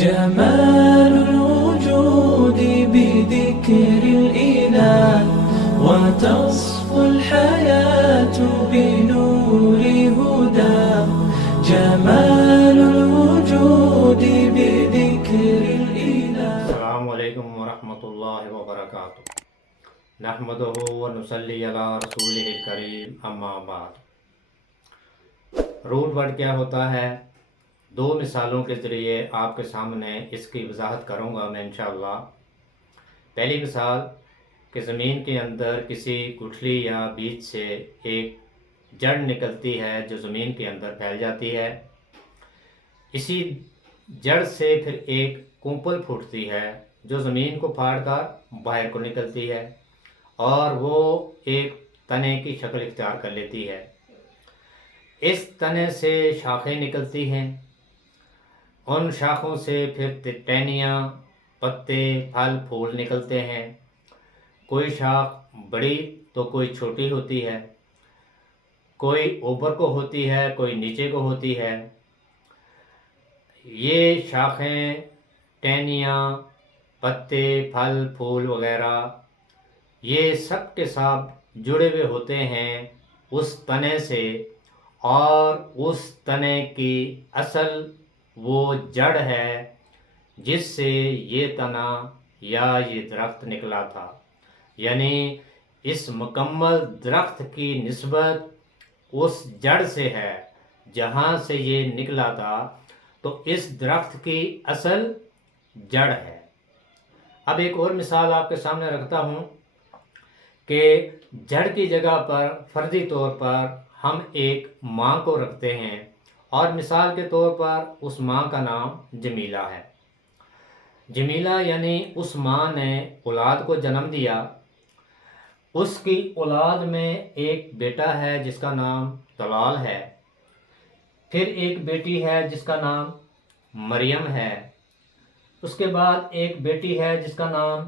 جمال الوجود بذكر الإله وتصفو الحياة بنور هدى. جمال الوجود بذكر الإله. السلام علیکم ورحمۃ اللہ وبرکاتہ. نحمدہ ونصلی علی رسولہ الکریم، اما بعد. روٹ ورڈ کیا ہوتا ہے؟ دو مثالوں کے ذریعے آپ کے سامنے اس کی وضاحت کروں گا میں انشاءاللہ. پہلی مثال کہ زمین کے اندر کسی گٹھلی یا بیج سے ایک جڑ نکلتی ہے جو زمین کے اندر پھیل جاتی ہے. اسی جڑ سے پھر ایک کونپل پھوٹتی ہے جو زمین کو پھاڑ کر باہر کو نکلتی ہے اور وہ ایک تنے کی شکل اختیار کر لیتی ہے. اس تنے سے شاخیں نکلتی ہیں، ان شاخوں سے پھر ٹہنیاں، پتے، پھل، پھول نکلتے ہیں. کوئی شاخ بڑی تو کوئی چھوٹی ہوتی ہے، کوئی اوپر کو ہوتی ہے، کوئی نیچے کو ہوتی ہے. یہ شاخیں، ٹہنیاں، پتے، پھل، پھول وغیرہ یہ سب کے سب جڑے ہوئے ہوتے ہیں اس تنے سے، اور اس تنے کی اصل وہ جڑ ہے جس سے یہ تنا یا یہ درخت نکلا تھا. یعنی اس مکمل درخت کی نسبت اس جڑ سے ہے جہاں سے یہ نکلا تھا، تو اس درخت کی اصل جڑ ہے. اب ایک اور مثال آپ کے سامنے رکھتا ہوں کہ جڑ کی جگہ پر فرضی طور پر ہم ایک ماں کو رکھتے ہیں، اور مثال کے طور پر اس ماں کا نام جمیلہ ہے. جمیلہ یعنی اس ماں نے اولاد کو جنم دیا. اس کی اولاد میں ایک بیٹا ہے جس کا نام طلال ہے، پھر ایک بیٹی ہے جس کا نام مریم ہے، اس کے بعد ایک بیٹی ہے جس کا نام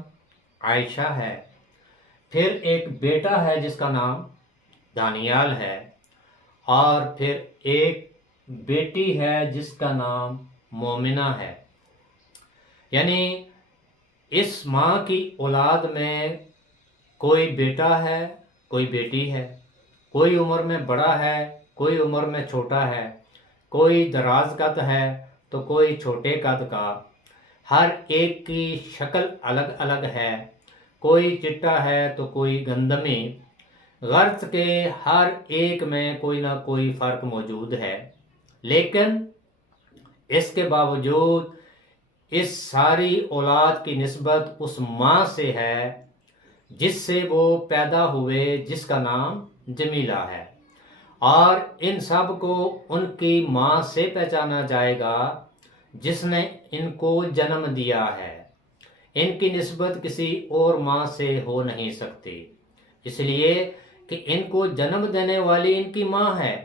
عائشہ ہے، پھر ایک بیٹا ہے جس کا نام دانیال ہے، اور پھر ایک بیٹی ہے جس کا نام مومنہ ہے. یعنی اس ماں کی اولاد میں کوئی بیٹا ہے، کوئی بیٹی ہے، کوئی عمر میں بڑا ہے، کوئی عمر میں چھوٹا ہے، کوئی دراز قد ہے تو کوئی چھوٹے قد کا. ہر ایک کی شکل الگ الگ ہے، کوئی چٹا ہے تو کوئی گندمی. غرض کے ہر ایک میں کوئی نہ کوئی فرق موجود ہے، لیکن اس کے باوجود اس ساری اولاد کی نسبت اس ماں سے ہے جس سے وہ پیدا ہوئے، جس کا نام جمیلہ ہے. اور ان سب کو ان کی ماں سے پہچانا جائے گا جس نے ان کو جنم دیا ہے. ان کی نسبت کسی اور ماں سے ہو نہیں سکتی، اس لیے کہ ان کو جنم دینے والی ان کی ماں ہے،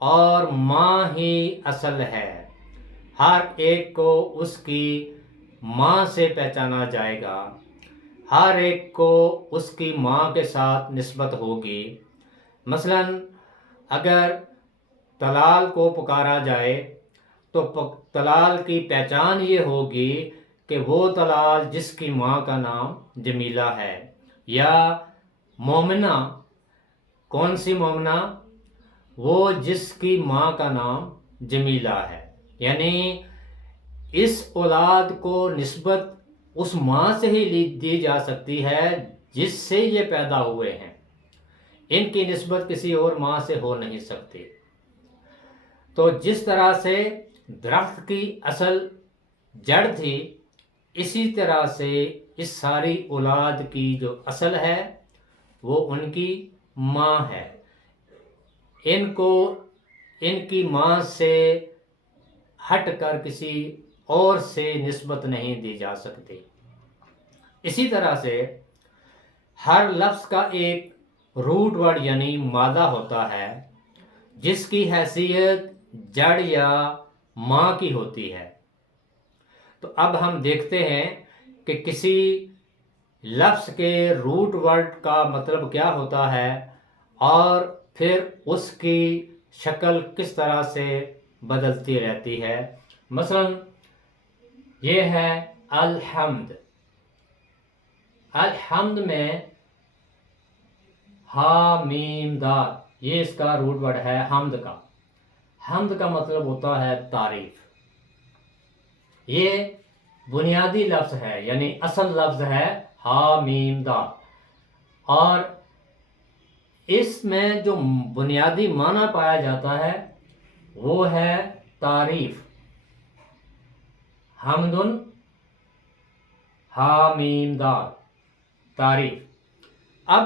اور ماں ہی اصل ہے. ہر ایک کو اس کی ماں سے پہچانا جائے گا، ہر ایک کو اس کی ماں کے ساتھ نسبت ہوگی. مثلا اگر طلال کو پکارا جائے تو طلال کی پہچان یہ ہوگی کہ وہ طلال جس کی ماں کا نام جمیلہ ہے. یا مومنہ، کون سی مومنہ؟ وہ جس کی ماں کا نام جمیلہ ہے. یعنی اس اولاد کو نسبت اس ماں سے ہی دی جا سکتی ہے جس سے یہ پیدا ہوئے ہیں، ان کی نسبت کسی اور ماں سے ہو نہیں سکتی. تو جس طرح سے درخت کی اصل جڑ تھی، اسی طرح سے اس ساری اولاد کی جو اصل ہے وہ ان کی ماں ہے. ان کو ان کی ماں سے ہٹ کر کسی اور سے نسبت نہیں دی جا سکتی. اسی طرح سے ہر لفظ کا ایک روٹ ورڈ یعنی مادہ ہوتا ہے جس کی حیثیت جڑ یا ماں کی ہوتی ہے. تو اب ہم دیکھتے ہیں کہ کسی لفظ کے روٹ ورڈ کا مطلب کیا ہوتا ہے اور پھر اس کی شکل کس طرح سے بدلتی رہتی ہے. مثلا یہ ہے الحمد. الحمد میں ہا میم دال، یہ اس کا روٹ ورڈ ہے حمد کا. حمد کا مطلب ہوتا ہے تعریف. یہ بنیادی لفظ ہے، یعنی اصل لفظ ہے ہا میم دال، اور اس میں جو بنیادی معنی پایا جاتا ہے وہ ہے تعریف. حمدن ہا میم دال، تعریف. اب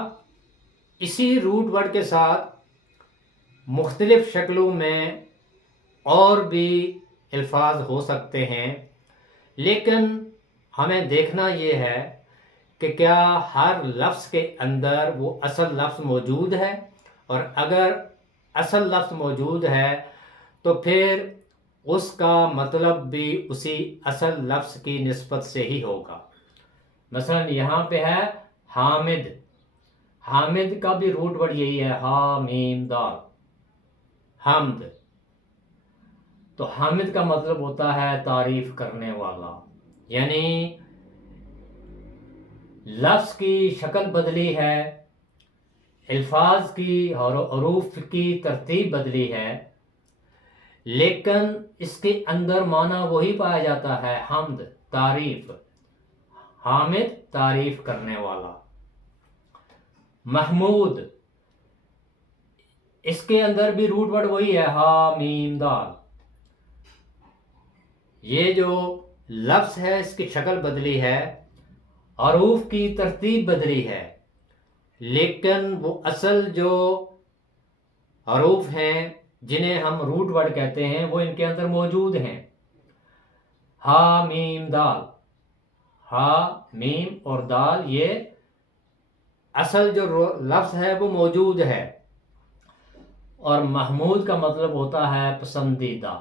اسی روٹ ورڈ کے ساتھ مختلف شکلوں میں اور بھی الفاظ ہو سکتے ہیں، لیکن ہمیں دیکھنا یہ ہے کہ کیا ہر لفظ کے اندر وہ اصل لفظ موجود ہے، اور اگر اصل لفظ موجود ہے تو پھر اس کا مطلب بھی اسی اصل لفظ کی نسبت سے ہی ہوگا. مثلا یہاں پہ ہے حامد. حامد کا بھی روٹ ورڈ یہی ہے ہا میم دال، حمد. تو حامد کا مطلب ہوتا ہے تعریف کرنے والا، یعنی لفظ کی شکل بدلی ہے، الفاظ کی اور حروف کی ترتیب بدلی ہے، لیکن اس کے اندر معنی وہی پایا جاتا ہے حمد، تعریف. حامد تعریف کرنے والا. محمود، اس کے اندر بھی روٹ ورڈ وہی ہے ہا میم دال. یہ جو لفظ ہے اس کی شکل بدلی ہے، حروف کی ترتیب بدلی ہے، لیکن وہ اصل جو حروف ہیں جنہیں ہم روٹ ورڈ کہتے ہیں وہ ان کے اندر موجود ہیں. ہا میم دال، ہا میم اور دال، یہ اصل جو لفظ ہے وہ موجود ہے. اور محمود کا مطلب ہوتا ہے پسندیدہ.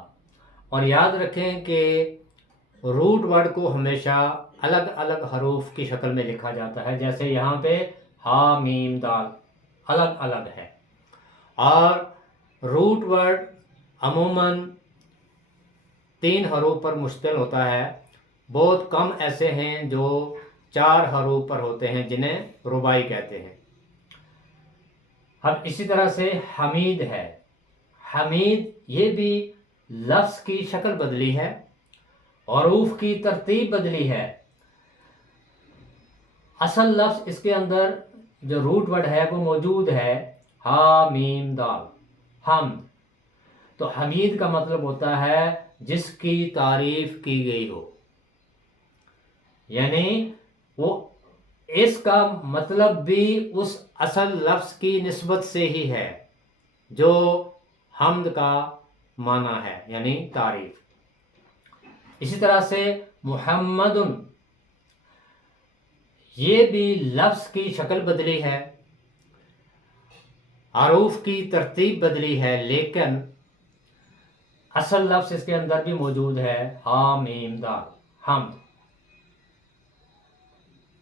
اور یاد رکھیں کہ روٹ ورڈ کو ہمیشہ الگ الگ حروف کی شکل میں لکھا جاتا ہے، جیسے یہاں پہ ہا میم دال الگ الگ ہے. اور روٹ ورڈ عموماً 3 حروف پر مشتمل ہوتا ہے. بہت کم ایسے ہیں جو 4 حروف پر ہوتے ہیں جنہیں رباعی کہتے ہیں. اب اسی طرح سے حمید ہے. حمید، یہ بھی لفظ کی شکل بدلی ہے، حروف کی ترتیب بدلی ہے، اصل لفظ اس کے اندر جو روٹ ورڈ ہے وہ موجود ہے ہا میم دال، حمد. تو حمید کا مطلب ہوتا ہے جس کی تعریف کی گئی ہو، یعنی وہ اس کا مطلب بھی اس اصل لفظ کی نسبت سے ہی ہے جو حمد کا معنی ہے، یعنی تعریف. اسی طرح سے محمد، یہ بھی لفظ کی شکل بدلی ہے، حروف کی ترتیب بدلی ہے، لیکن اصل لفظ اس کے اندر بھی موجود ہے ہا میم دال، حمد.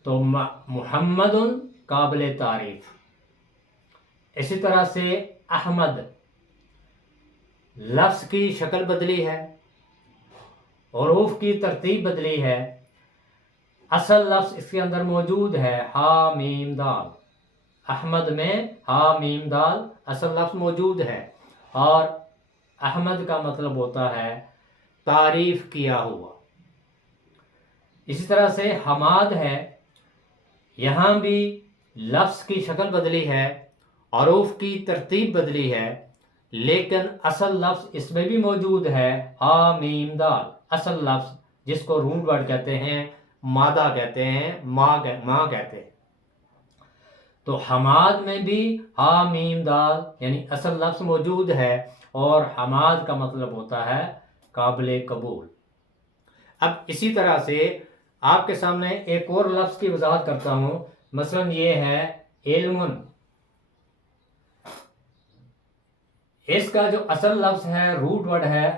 تو محمد قابل تعریف. اسی طرح سے احمد، لفظ کی شکل بدلی ہے، حروف کی ترتیب بدلی ہے، اصل لفظ اس کے اندر موجود ہے ہا میم دال. احمد میں ہا میم دال اصل لفظ موجود ہے، اور احمد کا مطلب ہوتا ہے تعریف کیا ہوا. اسی طرح سے حماد ہے. یہاں بھی لفظ کی شکل بدلی ہے، حروف کی ترتیب بدلی ہے، لیکن اصل لفظ اس میں بھی موجود ہے ہا میم دال، اصل لفظ جس کو روٹ ورڈ کہتے ہیں، مادہ کہتے ہیں، ماں کہتے ہیں. تو حماد میں بھی ہا میم دال یعنی اصل لفظ موجود ہے، اور حماد کا مطلب ہوتا ہے قابل قبول. اب اسی طرح سے آپ کے سامنے ایک اور لفظ کی وضاحت کرتا ہوں. مثلا یہ ہے علم. اس کا جو اصل لفظ ہے، روٹ ورڈ ہے،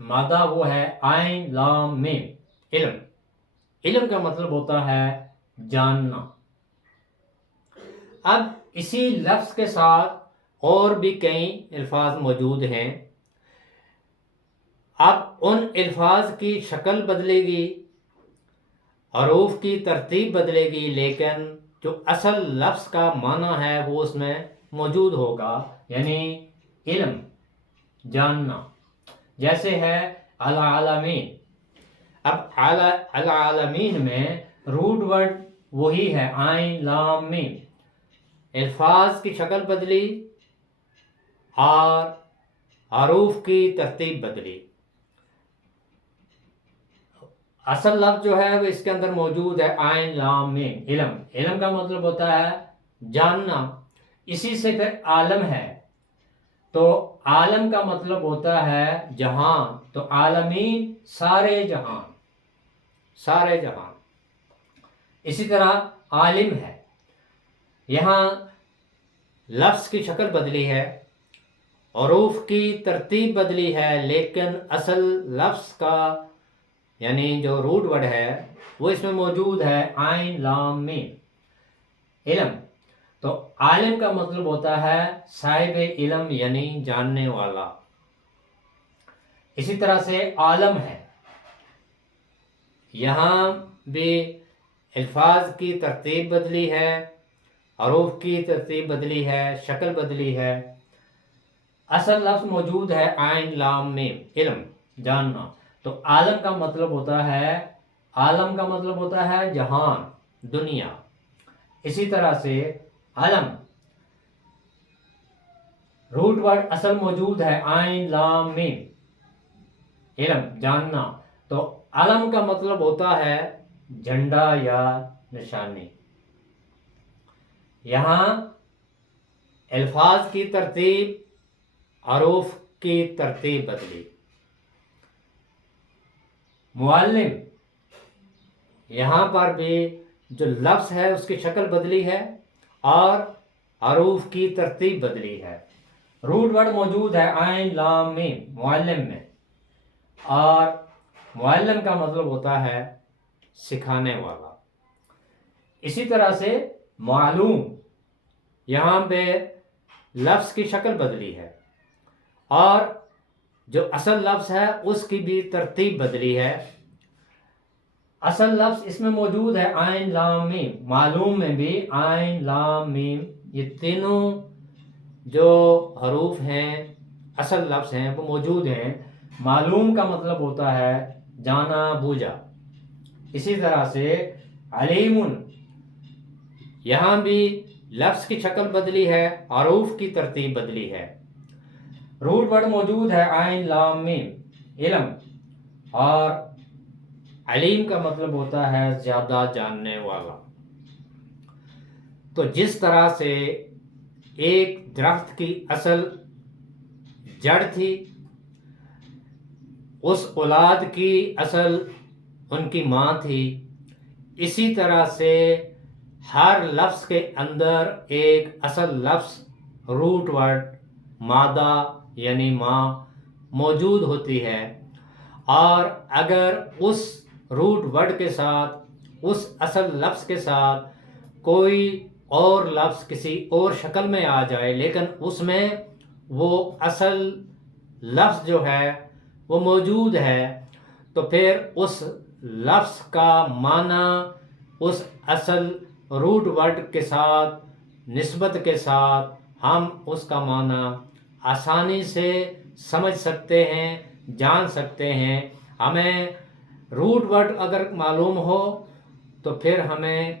مادہ، وہ ہے عین لام میم، علم. علم کا مطلب ہوتا ہے جاننا. اب اسی لفظ کے ساتھ اور بھی کئی الفاظ موجود ہیں. اب ان الفاظ کی شکل بدلے گی، حروف کی ترتیب بدلے گی لیکن جو اصل لفظ کا معنی ہے وہ اس میں موجود ہوگا، یعنی علم، جاننا. جیسے ہے العالمین. اب العالمین میں روٹ ورڈ وہی ہے عین لام میم. الفاظ کی شکل بدلی اور حروف کی ترتیب بدلی. اصل لفظ جو ہے وہ اس کے اندر موجود ہے عین لام میم، علم. علم کا مطلب ہوتا ہے جاننا. اسی سے پھر عالم ہے، تو عالم کا مطلب ہوتا ہے جہان، تو عالمین سارے جہان، سارے جہان. اسی طرح عالم ہے، یہاں لفظ کی شکل بدلی ہے، حروف کی ترتیب بدلی ہے، لیکن اصل لفظ کا یعنی جو روٹ ورڈ ہے وہ اس میں موجود ہے عین لام میم، علم. تو عالم کا مطلب ہوتا ہے صاحب علم یعنی جاننے والا. اسی طرح سے عالم ہے، یہاں بھی الفاظ کی ترتیب بدلی ہے، حروف کی ترتیب بدلی ہے، شکل بدلی ہے. اصل لفظ موجود ہے عین لام میم، علم، جاننا. تو عالم کا مطلب ہوتا ہے، عالم کا مطلب ہوتا ہے جہان، دنیا. اسی طرح سے علم، روٹ ورڈ اصل موجود ہے عین لام میم، علم، جاننا. تو علم کا مطلب ہوتا ہے جھنڈا یا نشانی. یہاں الفاظ کی ترتیب، حروف کی ترتیب بدلی. معلم، یہاں پر بھی جو لفظ ہے اس کی شکل بدلی ہے اور حروف کی ترتیب بدلی ہے. روٹ ورڈ موجود ہے عین لام میم معلم میں، اور معلم کا مطلب ہوتا ہے سکھانے والا. اسی طرح سے معلوم، یہاں پہ لفظ کی شکل بدلی ہے اور جو اصل لفظ ہے اس کی بھی ترتیب بدلی ہے. اصل لفظ اس میں موجود ہے عین لام میم، معلوم میں بھی عین لام میم. یہ تینوں جو حروف ہیں اصل لفظ ہیں وہ موجود ہیں. معلوم کا مطلب ہوتا ہے جانا بوجھا. اسی طرح سے علیم، یہاں بھی لفظ کی شکل بدلی ہے، حروف کی ترتیب بدلی ہے. روٹ ورڈ موجود ہے عین لام میم، علم، اور علیم کا مطلب ہوتا ہے زیادہ جاننے والا. تو جس طرح سے ایک درخت کی اصل جڑ تھی، اس اولاد کی اصل ان کی ماں تھی، اسی طرح سے ہر لفظ کے اندر ایک اصل لفظ روٹ ورڈ مادہ یعنی ماں موجود ہوتی ہے. اور اگر اس روٹ ورڈ کے ساتھ، اس اصل لفظ کے ساتھ کوئی اور لفظ کسی اور شکل میں آ جائے لیکن اس میں وہ اصل لفظ جو ہے وہ موجود ہے، تو پھر اس لفظ کا معنی اس اصل روٹ ورڈ کے ساتھ نسبت کے ساتھ ہم اس کا معنی آسانی سے سمجھ سکتے ہیں، جان سکتے ہیں. ہمیں روٹ ورڈ اگر معلوم ہو تو پھر ہمیں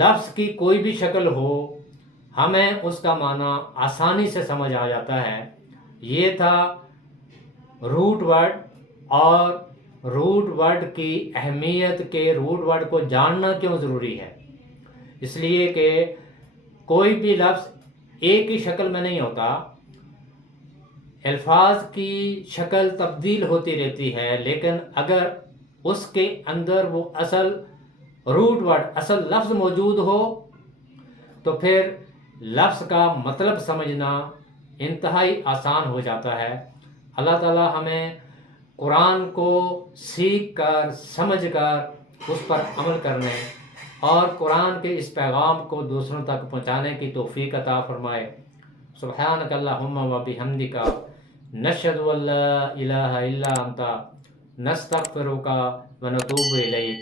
لفظ کی کوئی بھی شکل ہو ہمیں اس کا معنی آسانی سے سمجھ آ جاتا ہے. یہ تھا روٹ ورڈ اور روٹ ورڈ کی اہمیت کہ روٹ ورڈ کو جاننا کیوں ضروری ہے. اس لیے کہ کوئی بھی لفظ ایک ہی شکل میں نہیں ہوتا، الفاظ کی شکل تبدیل ہوتی رہتی ہے، لیکن اگر اس کے اندر وہ اصل روٹ ورڈ، اصل لفظ موجود ہو تو پھر لفظ کا مطلب سمجھنا انتہائی آسان ہو جاتا ہے. اللہ تعالی ہمیں قرآن کو سیکھ کر، سمجھ کر اس پر عمل کرنے اور قرآن کے اس پیغام کو دوسروں تک پہنچانے کی توفیق عطا فرمائے. سبحانک اللہم و بحمدک، نشہد ان لا الہ الا انت، نستغفرک و نتوب الیک.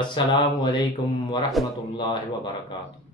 السلام علیکم ورحمۃ اللہ وبرکاتہ.